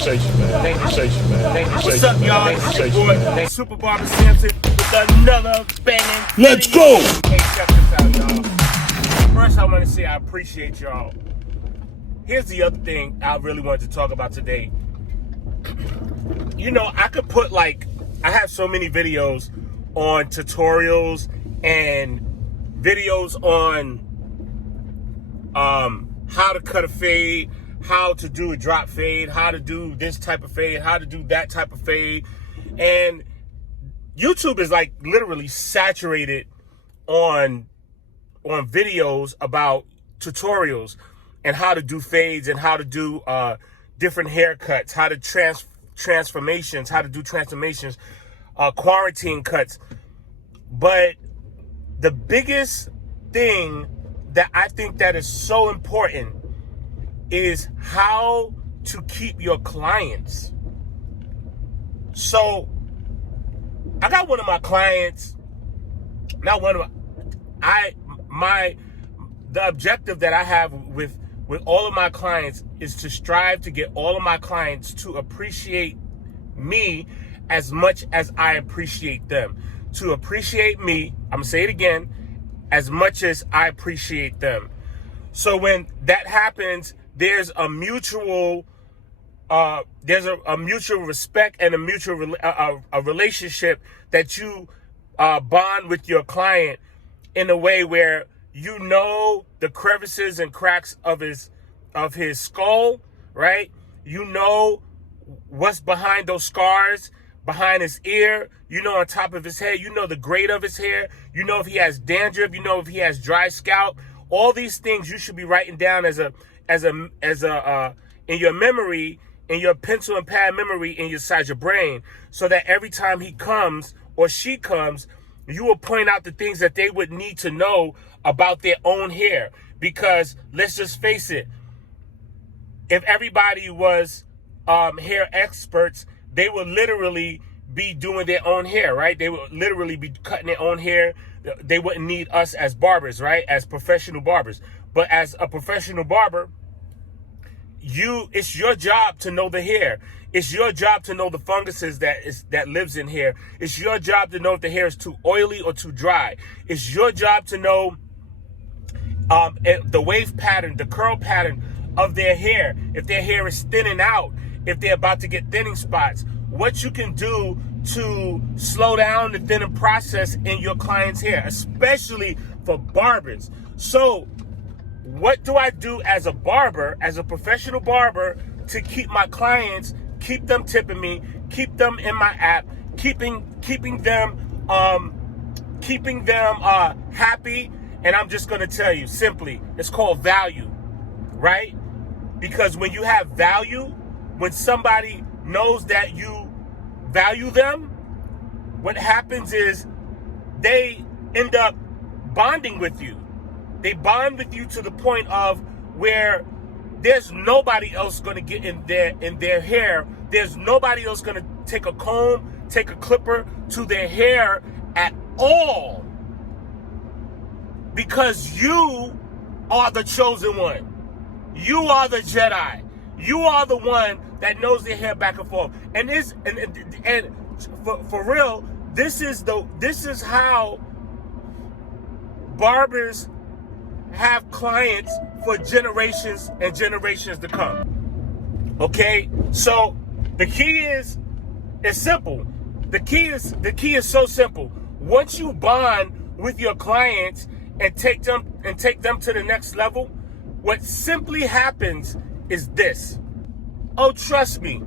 Appreciate you, man. Appreciate you, man. What's up, y'all? It's your boy, Super Barber Samson, with another banging. Let's go! Hey, check this out, y'all. First, I want to say I appreciate y'all. Here's the other thing I really wanted to talk about today. You know, I could put I have so many videos on tutorials and videos on how to cut a fade, how to do a drop fade, how to do this type of fade, how to do that type of fade. And YouTube is like literally saturated on videos about tutorials and how to do fades and how to do different haircuts, how to transformations, how to do transformations, quarantine cuts. But the biggest thing that I think that is so important is how to keep your clients. So I got one of my clients, not one of the objective that I have with all of my clients is to strive to get all of my clients to appreciate me as much as I appreciate them. To appreciate me, I'm gonna say it again, as much as I appreciate them. So when that happens, there's a mutual respect and a mutual a relationship that you bond with your client in a way where you know the crevices and cracks of his skull, right? You know what's behind those scars, behind his ear, you know on top of his head, you know the grade of his hair, you know if he has dandruff, you know if he has dry scalp. All these things you should be writing down as a in your memory, in your pencil and pad memory inside your brain, so that every time he comes or she comes, you will point out the things that they would need to know about their own hair. Because let's just face it, if everybody was hair experts, they would literally be doing their own hair, right? They would literally be cutting their own hair. They wouldn't need us as barbers, right? As professional barbers. But as a professional barber, it's your job to know the hair. It's your job to know the funguses that lives in hair. It's your job to know if the hair is too oily or too dry. It's your job to know the wave pattern, the curl pattern of their hair. If their hair is thinning out, if they're about to get thinning spots, what you can do to slow down the thinning process in your client's hair, especially for barbers. So what do I do as a barber, as a professional barber, to keep my clients, keep them tipping me, keep them in my app, keeping them happy? And I'm just going to tell you simply, it's called value, right? Because when you have value, when somebody knows that you value them, what happens is they end up bonding with you. They bond with you to the point of where there's nobody else going to get in their hair. There's nobody else going to take a comb, take a clipper to their hair at all. Because you are the chosen one. You are the Jedi. You are the one that knows their hair back and forth. And for real, this is how barbers have clients for generations and generations to come. Okay? So the key is simple. The key is so simple. Once you bond with your clients and take them to the next level, what simply happens is this. Oh, trust me,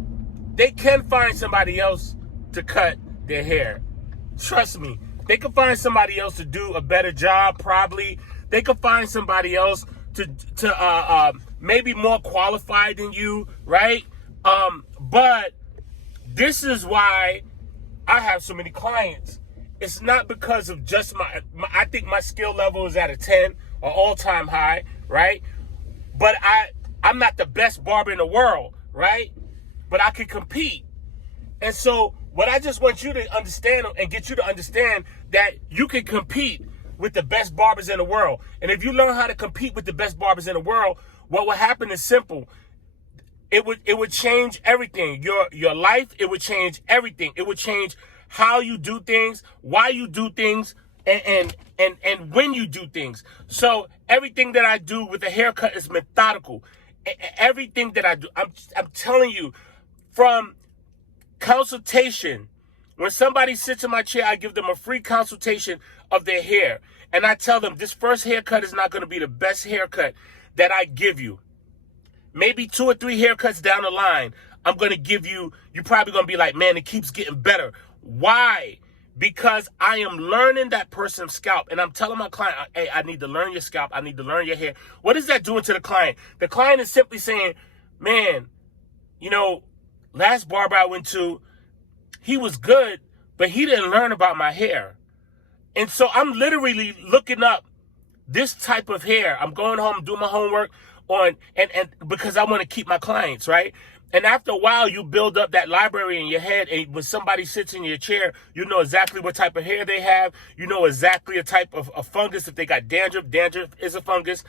they can find somebody else to cut their hair. Trust me, they can find somebody else to do a better job, probably. They could find somebody else to maybe more qualified than you, right? But this is why I have so many clients. It's not because of just I think my skill level is at a 10 or all-time high, right? But I'm not the best barber in the world, right? But I can compete. And so what I just want you to understand and get you to understand that you can compete with the best barbers in the world. And if you learn how to compete with the best barbers in the world, what will happen is simple. it would change everything. Your life, it would change everything. It would change how you do things, why you do things, and when you do things. So everything that I do with a haircut is methodical. Everything that I do, I'm telling you, from consultation. When somebody sits in my chair, I give them a free consultation of their hair. And I tell them, this first haircut is not going to be the best haircut that I give you. Maybe 2 or 3 haircuts down the line, I'm going to give you, you're probably going to be like, man, it keeps getting better. Why? Because I am learning that person's scalp. And I'm telling my client, hey, I need to learn your scalp. I need to learn your hair. What is that doing to the client? The client is simply saying, man, you know, last barber I went to, he was good, but he didn't learn about my hair. And so I'm literally looking up this type of hair. I'm going home, doing my homework on, and because I want to keep my clients, right? And after a while, you build up that library in your head. And when somebody sits in your chair, you know exactly what type of hair they have. You know exactly a type of fungus. If they got dandruff, dandruff is a fungus.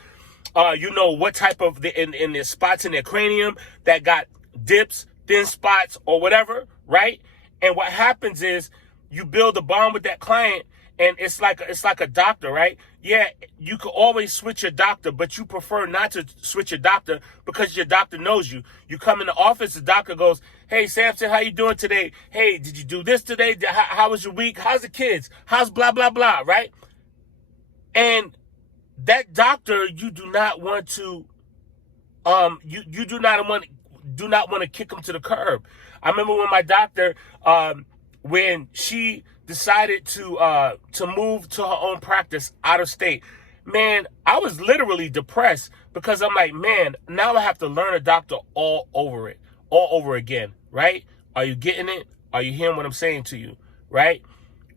You know what type of, in their spots in their cranium that got dips, thin spots, or whatever, right? And what happens is you build a bond with that client, and it's like a doctor, right? Yeah, you can always switch your doctor, but you prefer not to switch your doctor because your doctor knows you. You come in the office, the doctor goes, hey, Samson, how you doing today? Hey, did you do this today? How was your week? How's the kids? How's blah, blah, blah, right? And that doctor, you do not want to, you do not want to kick him to the curb. I remember when my doctor, when she decided to move to her own practice out of state, man, I was literally depressed because I'm like, man, now I have to learn a doctor all over again, right? Are you getting it? Are you hearing what I'm saying to you, right?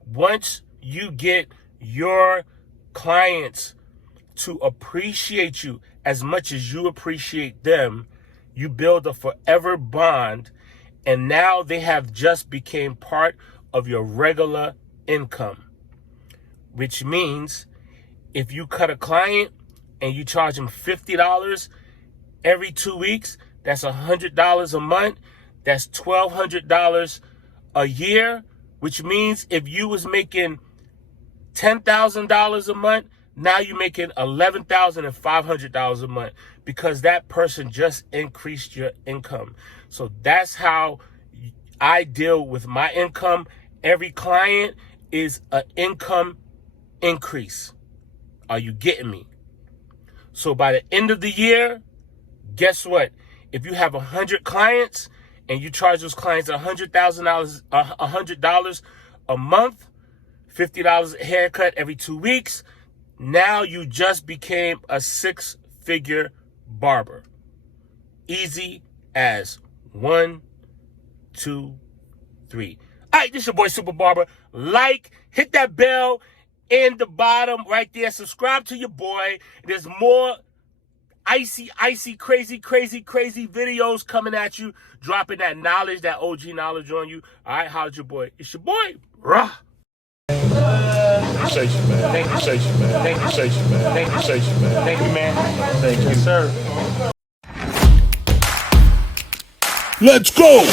Once you get your clients to appreciate you as much as you appreciate them, you build a forever bond, and now they have just became part of your regular income, which means if you cut a client and you charge them $50 every 2 weeks, that's $100 a month. That's $1,200 a year, which means if you was making $10,000 a month, now you're making $11,500 a month because that person just increased your income. So that's how I deal with my income. Every client is an income increase. Are you getting me? So by the end of the year, guess what? If you have 100 clients and you charge those clients $100 a month, $50 a haircut every 2 weeks, now you just became a 6-figure barber. Easy as 1, 2, 3. All right, this is your boy Super Barber. Like, hit that bell in the bottom right there. Subscribe to your boy. There's more icy, crazy videos coming at you, dropping that knowledge, that OG knowledge on you. All right, how's your boy? It's your boy. Rah. Appreciate you, man. Thank you, appreciate you, man. Thank you, appreciate you, man. Thank you, appreciate you, man. Thank you, man. Thank you, sir. Let's go!